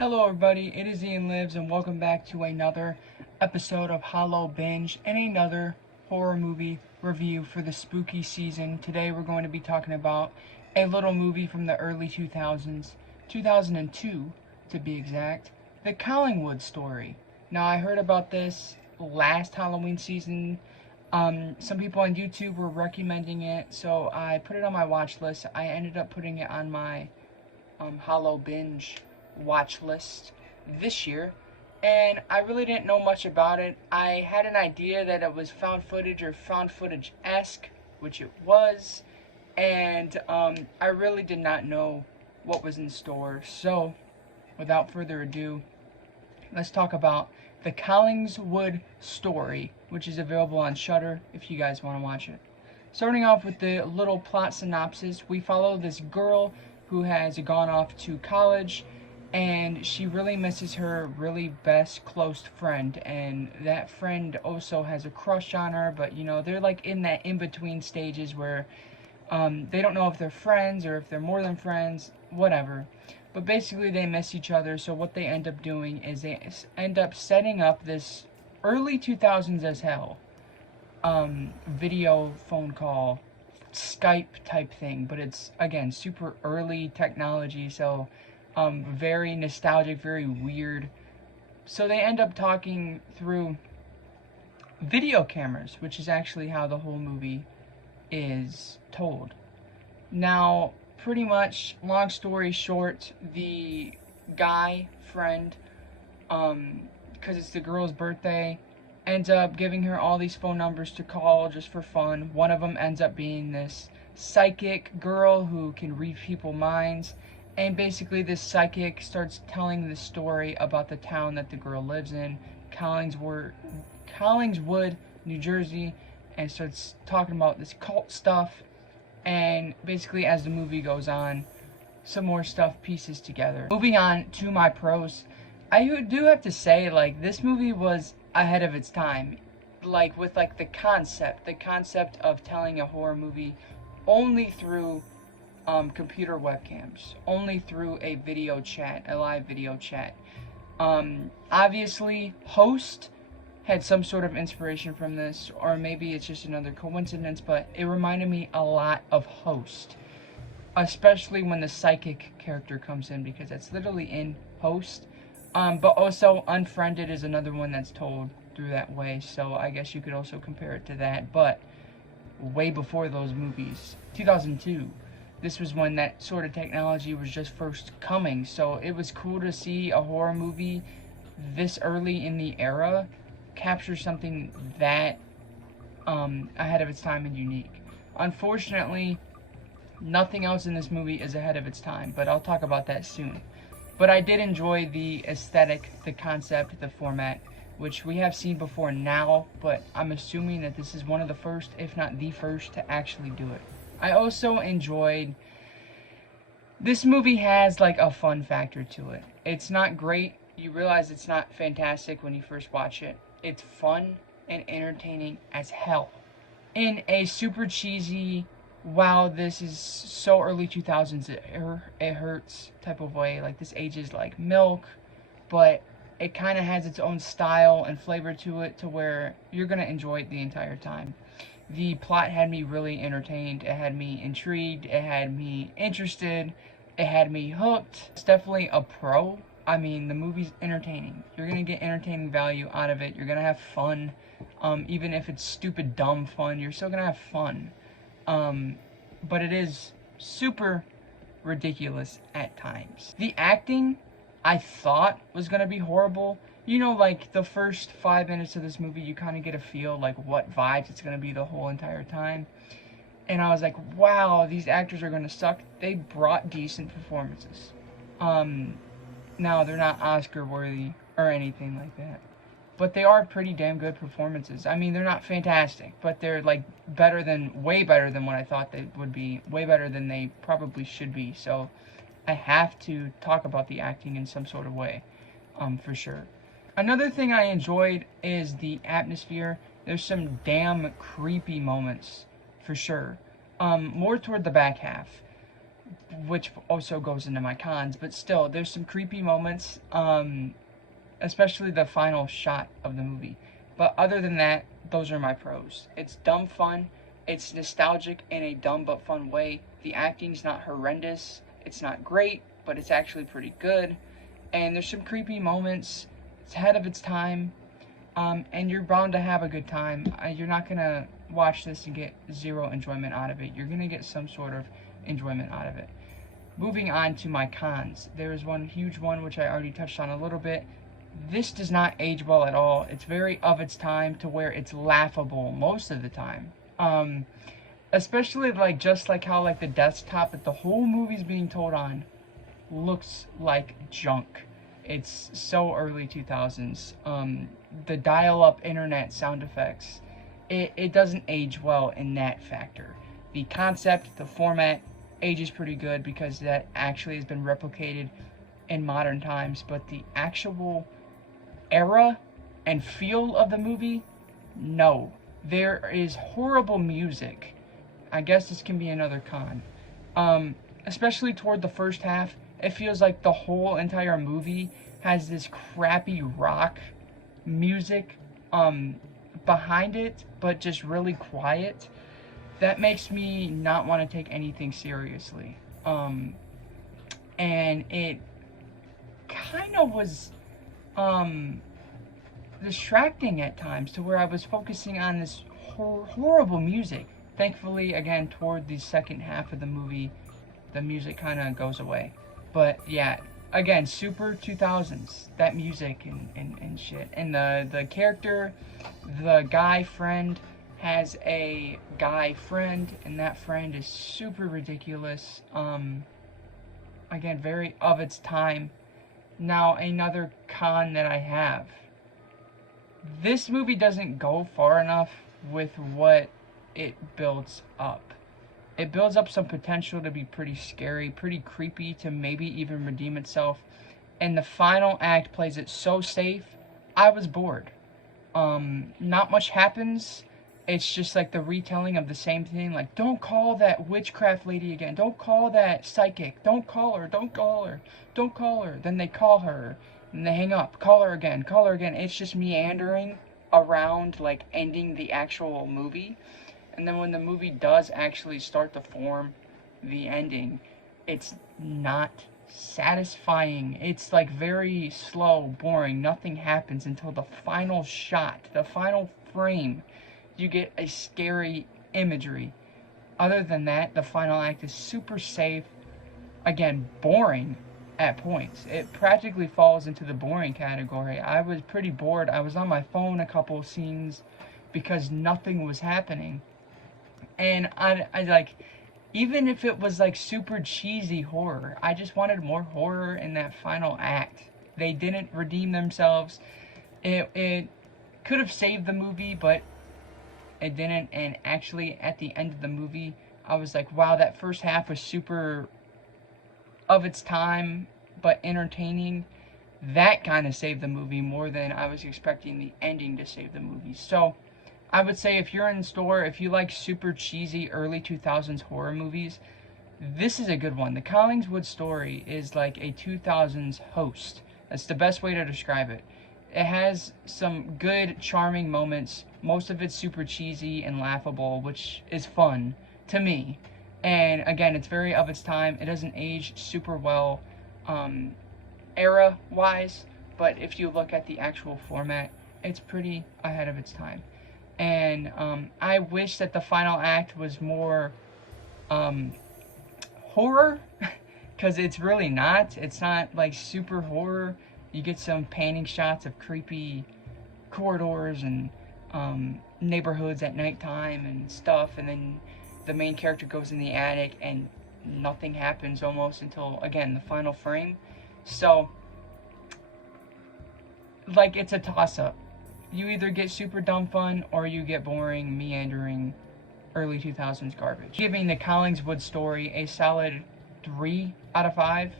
Hello everybody, it is Ian Lives and welcome back to another episode of Hollow Binge and another horror movie review for the spooky season. Today we're going to be talking about a little movie from the early 2000s, 2002 to be exact, the Collingwood story. Now I heard about this last Halloween season. Some people on YouTube were recommending it, so I put it on my watch list. I ended up putting it on my Hollow Binge watch list this year, and I really didn't know much about it. I had an idea that it was found footage or found footage-esque, which it was, and I really did not know what was in store. So without further ado, let's talk about the Collingswood story, which is available on Shudder if you guys want to watch it. Starting off with the little plot synopsis, we follow this girl who has gone off to college, and she really misses her really best close friend, and that friend also has a crush on her, but you know, they're like in that in-between stages where they don't know if they're friends or if they're more than friends, whatever. But basically they miss each other, so what they end up doing is they end up setting up this early 2000s as hell video phone call Skype type thing, but it's again super early technology, so very nostalgic, very weird. So they end up talking through video cameras, which is actually how the whole movie is told. Now, pretty much, long story short, the guy friend, because it's the girl's birthday, ends up giving her all these phone numbers to call just for fun. One of them ends up being this psychic girl who can read people's minds. And basically this psychic starts telling the story about the town that the girl lives in, Collingswood, New Jersey, and starts talking about this cult stuff. And basically as the movie goes on, some more stuff pieces together. Moving on to my pros, I do have to say, like, this movie was ahead of its time. Like, with like the concept of telling a horror movie only through computer webcams, only through a video chat, a live video chat. Obviously, Host had some sort of inspiration from this, or maybe it's just another coincidence, but it reminded me a lot of Host, especially when the psychic character comes in, because that's literally in Host. But also Unfriended is another one that's told through that way, so I guess you could also compare it to that, but way before those movies. 2002. This was when that sort of technology was just first coming, so it was cool to see a horror movie this early in the era capture something that ahead of its time and unique. Unfortunately, nothing else in this movie is ahead of its time, but I'll talk about that soon. But I did enjoy the aesthetic, the concept, the format, which we have seen before now, but I'm assuming that this is one of the first, if not the first, to actually do it. I also enjoyed, this movie has like a fun factor to it. It's not great, you realize it's not fantastic when you first watch it. It's fun and entertaining as hell. In a super cheesy, wow, this is so early 2000s, it hurts type of way. Like, this ages like milk, but it kind of has its own style and flavor to it to where you're going to enjoy it the entire time. The plot had me really entertained, it had me intrigued, it had me interested, it had me hooked. It's definitely a pro. I mean, the movie's entertaining. You're going to get entertaining value out of it. You're going to have fun. Even if it's stupid, dumb fun, you're still going to have fun. But it is super ridiculous at times. The acting, I thought, was going to be horrible. You know, like, the first 5 minutes of this movie, you kind of get a feel, like, what vibes it's going to be the whole entire time. And I was like, wow, these actors are going to suck. They brought decent performances. Now, they're not Oscar-worthy or anything like that. But they are pretty damn good performances. I mean, they're not fantastic, but they're, like, way better than what I thought they would be. Way better than they probably should be. So, I have to talk about the acting in some sort of way, for sure. Another thing I enjoyed is the atmosphere. There's some damn creepy moments, for sure. More toward the back half. which also goes into my cons, but still, there's some creepy moments, especially the final shot of the movie. But other than that, those are my pros. It's dumb fun, it's nostalgic in a dumb but fun way. The acting's not horrendous, it's not great, but it's actually pretty good. And there's some creepy moments, it's ahead of its time, and you're bound to have a good time. You're not gonna watch this and get zero enjoyment out of it. You're gonna get some sort of enjoyment out of it. Moving on to my cons, there is one huge one which I already touched on a little bit. This does not age well at all. It's very of its time to where it's laughable most of the time. Especially like just like how like the desktop that the whole movie's being told on looks like junk. It's so early 2000s. The dial-up internet sound effects, it doesn't age well in that factor. The concept, the format, ages pretty good because that actually has been replicated in modern times, but the actual era and feel of the movie, no. There is horrible music. I guess this can be another con. Especially toward the first half, it feels like the whole entire movie has this crappy rock music behind it, but just really quiet. That makes me not want to take anything seriously. And it kind of was distracting at times to where I was focusing on this horrible music. Thankfully, again, toward the second half of the movie, the music kind of goes away. But yeah, again, super 2000s, that music and shit. And the character, the guy friend, has a guy friend, and that friend is super ridiculous. Again, very of its time. Now, another con that I have. This movie doesn't go far enough with what it builds up. It builds up some potential to be pretty scary, pretty creepy, to maybe even redeem itself. And the final act plays it so safe, I was bored. Not much happens. It's just like the retelling of the same thing. Like, don't call that witchcraft lady again. Don't call that psychic. Don't call her. Don't call her. Don't call her. Then they call her. And they hang up. Call her again. Call her again. It's just meandering around, like, ending the actual movie. And then when the movie does actually start to form the ending, it's not satisfying. It's, like, very slow, boring. Nothing happens until the final shot, the final frame. You get a scary imagery. Other than that, the final act is super safe. Again, boring at points. It practically falls into the boring category. I was pretty bored. I was on my phone a couple scenes because nothing was happening. And I like, even if it was like super cheesy horror, I just wanted more horror in that final act. They didn't redeem themselves. It could have saved the movie, but it didn't. And actually at the end of the movie, I was like, wow, that first half was super of its time but entertaining. That kind of saved the movie more than I was expecting the ending to save the movie. So I would say if you're in the store, if you like super cheesy early 2000s horror movies, this is a good one. The Collingswood Story is like a 2000s Host. That's the best way to describe it. It has some good, charming moments. Most of it's super cheesy and laughable, which is fun to me. And again, it's very of its time. It doesn't age super well era-wise, but if you look at the actual format, it's pretty ahead of its time. And I wish that the final act was more horror, because it's really not. It's not like super horror. You get some panning shots of creepy corridors and neighborhoods at nighttime and stuff, and then the main character goes in the attic and nothing happens almost until, again, the final frame. So, like, it's a toss-up. You either get super dumb fun or you get boring, meandering, early 2000s garbage. Giving the Collingswood Story a solid 3 out of 5.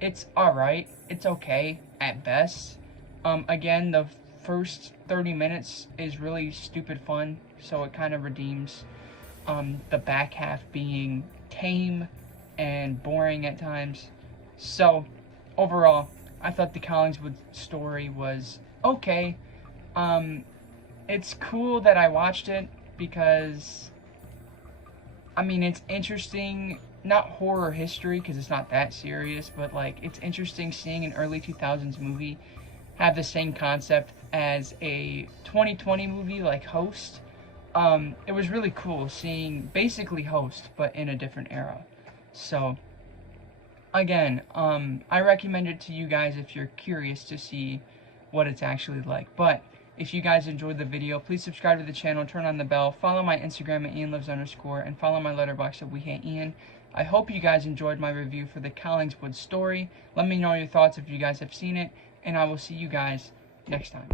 It's alright. It's okay at best. Again, the first 30 minutes is really stupid fun, so it kind of redeems. The back half being tame and boring at times. So, overall, I thought the Collingswood story was okay. It's cool that I watched it because, I mean, it's interesting, not horror history because it's not that serious, but like it's interesting seeing an early 2000s movie have the same concept as a 2020 movie like Host. It was really cool seeing basically Host, but in a different era. So, again, I recommend it to you guys if you're curious to see what it's actually like. But if you guys enjoyed the video, please subscribe to the channel, turn on the bell, follow my Instagram at IanLives_, and follow my Letterboxd at wehateian. I hope you guys enjoyed my review for the Collingswood story. Let me know your thoughts if you guys have seen it, and I will see you guys next time.